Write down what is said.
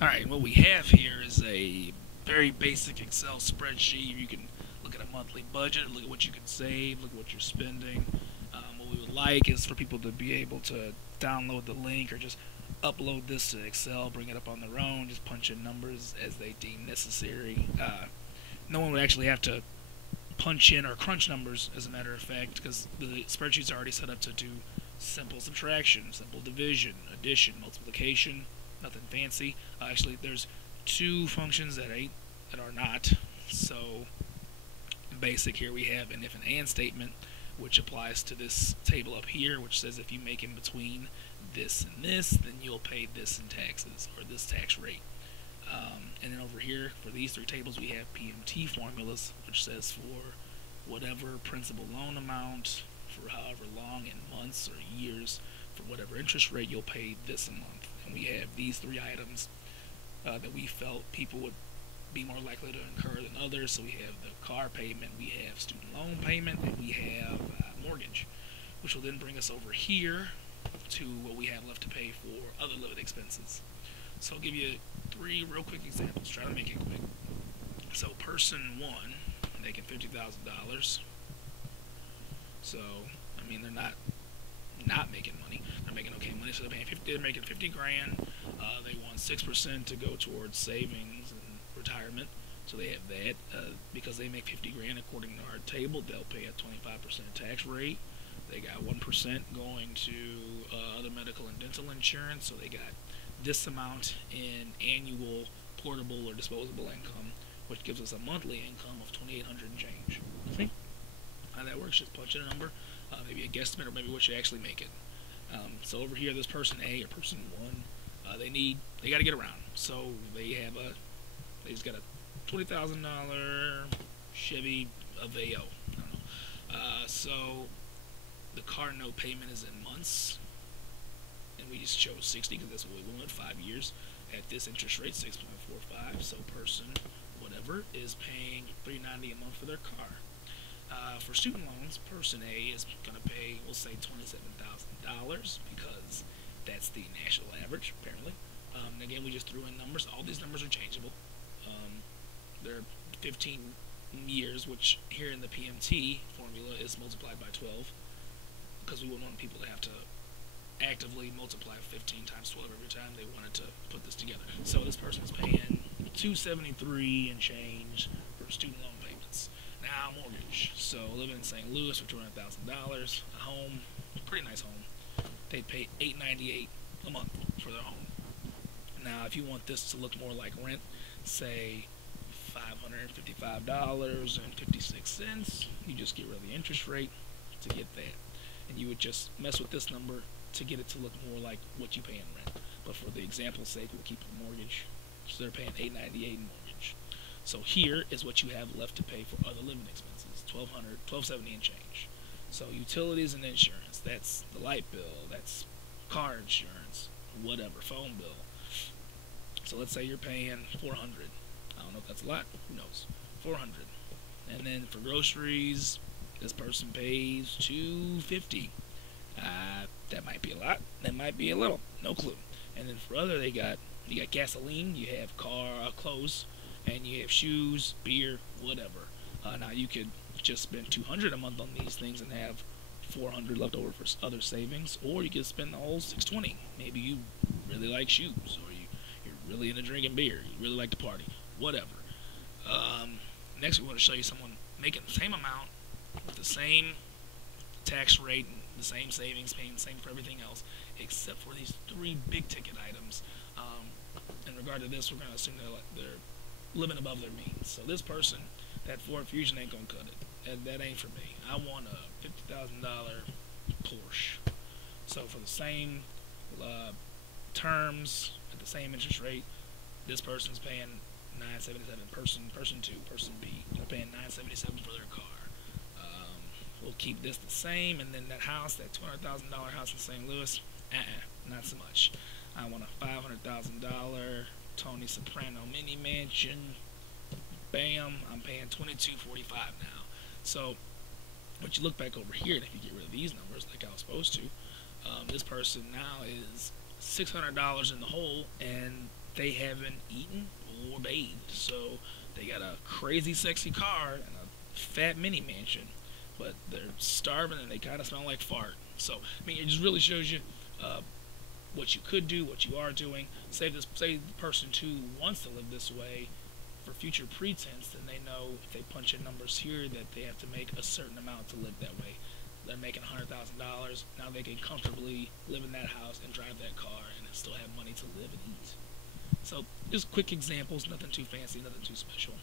Alright, what we have here is a very basic Excel spreadsheet. You can look at a monthly budget, look at what you can save, look at what you're spending. What we would like is for people to be able to download the link or just upload this to Excel, bring it up on their own, just punch in numbers as they deem necessary. No one would actually have to punch in or crunch numbers, as a matter of fact, because the spreadsheets are already set up to do simple subtraction, simple division, addition, multiplication, nothing fancy. Actually, there's two functions that are not. So basic here we have an if and statement, which applies to this table up here, which says if you make in between this and this, then you'll pay this in taxes, or this tax rate. And then over here, for these three tables, we have PMT formulas, which says for whatever principal loan amount, for however long in months or years, for whatever interest rate, you'll pay this a month. And we have these three items that we felt people would be more likely to incur than others. So we have the car payment, we have student loan payment, and we have mortgage, which will then bring us over here to what we have left to pay for other living expenses. So I'll give you three real quick examples. Try to make it quick. So person one, making $50,000. So I mean, they're not making money. They're making okay money. So they're making 50 grand. They want 6% to go towards savings and retirement. So they have that. Because they make 50 grand according to our table, they'll pay a 25% tax rate. They got 1% going to other medical and dental insurance. So they got this amount in annual portable or disposable income, which gives us a monthly income of $2,800 and change. See how that works? Just punch in a number, maybe a guesstimate, or maybe what you actually make it. So over here, this person A or person one, they got to get around. So they just got a $20,000 Chevy Aveo. I don't know. So the car note payment is in months, and we just chose 60 because that's what we wanted, 5 years at this interest rate, 6.45. So person whatever is paying $390 a month for their car. For student loans, person A is going to pay, we'll say, $27,000 because that's the national average, apparently. And again, we just threw in numbers. All these numbers are changeable. They're 15 years, which here in the PMT formula is multiplied by 12, because we wouldn't want people to have to actively multiply 15 times 12 every time they wanted to put this together. So this person's paying $273 and change for student loan payments. Now mortgage. So living in St. Louis for $200,000, a home, pretty nice home. They'd pay $898 a month for their home. Now, if you want this to look more like rent, say $555.56, you just get rid of the interest rate to get that, and you would just mess with this number to get it to look more like what you pay in rent. But for the example's sake, we'll keep the mortgage. So they're paying $898 in mortgage. So here is what you have left to pay for other living expenses, $1,270 and change. So utilities and insurance, that's the light bill, that's car insurance, whatever, phone bill. So let's say you're paying $400. I don't know if that's a lot. Who knows? $400. And then for groceries, this person pays $250. That might be a lot. That might be a little. No clue. And then for other, you got gasoline. You have clothes, and you have shoes, beer, whatever. Now you could just spend $200 a month on these things and have $400 left over for other savings, or you could spend the whole $620. Maybe you really like shoes, or you're really into drinking beer. You really like to party. Whatever. Next, we want to show you someone making the same amount with the same tax rate and the same savings, paying the same for everything else, except for these three big ticket items. In regard to this, we're going to assume they're living above their means. So this person, that Ford Fusion ain't going to cut it. That ain't for me. I want a $50,000 Porsche. So for the same terms, at the same interest rate, this person's paying $977. Person B, they're paying $977 for their car. We'll keep this the same, and then that house, that $200,000 house in St. Louis, not so much. I want a $500,000 Tony Soprano mini mansion. Bam, I'm paying $22.45 now. So, but you look back over here, and if you get rid of these numbers like I was supposed to, this person now is $600 in the hole, and they haven't eaten or bathed. So they got a crazy sexy car and a fat mini mansion, but they're starving and they kind of smell like fart. So I mean, it just really shows you uh, what you could do, what you are doing. Say the person too wants to live this way for future pretense, then they know if they punch in numbers here that they have to make a certain amount to live that way. They're making $100,000. Now they can comfortably live in that house and drive that car and still have money to live and eat. So just quick examples, nothing too fancy, nothing too special.